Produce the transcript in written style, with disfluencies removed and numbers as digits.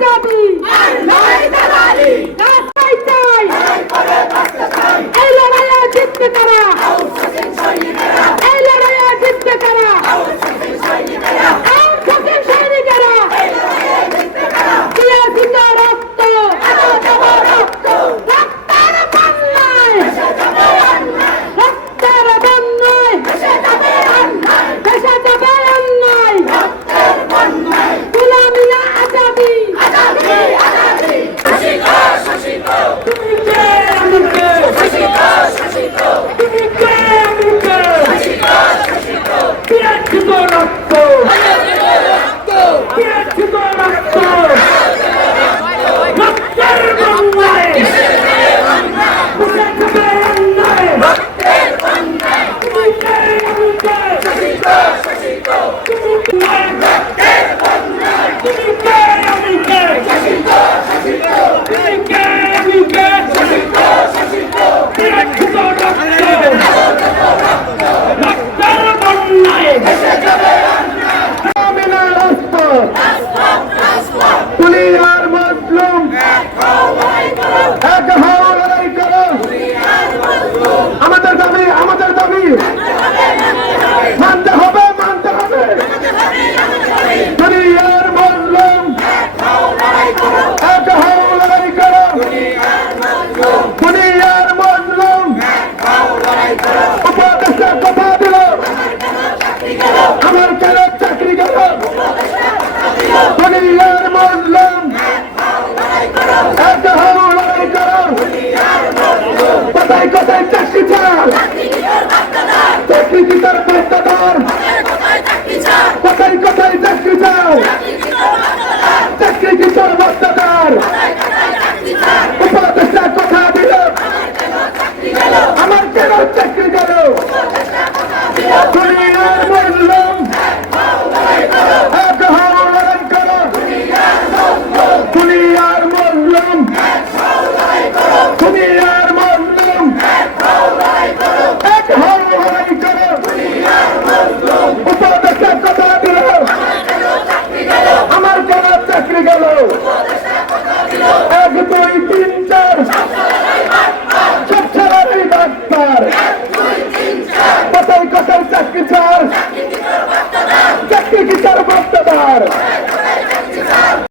আজাদি আর নয় দালালি রাস্তায় চাই এই লড়াইয়ে জিতবে কারা এই লড়াইয়ে জিতবে কারা সৈনিকেরা রক্ত রক্তের বন্যায় রক্তের বন্যায় ভেসে যাবে অন্যায় গোলামি না আজাদি তুমি কে আমি কে তুমি কে আমি কে বিরোধিত রক্ত বিরোধিত রক্ত রক্তের বন্যায় ভেসে যাবে অন্যায় তুমি কে আমি কে তুমি কে আমি কে তুমি কে আমি কে বিরোধিত রক্ত রক্তের বন্যায় ভেসে যাবে দুনিয়ার মজলুম এক হও লড়াই করো আমাদের দাবি মানতে হবে দুনিয়ার মজলুম এক হও লড়াই করো দুনিয়ার মজলুম উপদেষ্টা কথা দিল আমার কেন চাকরি গেল দুনিয়ার মজলুম এক হও লড়াই করো কোথায় কোথায় চাকরি চাল চাকরি কি তার বাধ্যদার কোথায় কোথায় চাকরি চাল চাকরি কি তার বাধ্যদার উপদেষ্টা কথা দিল আমার কেন চাকরি গেল দুনিয়ার মজলুম এক হও লড়াই করো দুনিয়ার মজলুম দুনিয়ার মজলুম এক হও লড়াই করো উপদেষ্টা কথা দিল আমার কেন চাকরি গেল 1 2 3 4 সব ছাড়ারই ডাক্তার কোথায় কোথায় চাকরি ছাড় চাকরি কি তার বাধ্যদার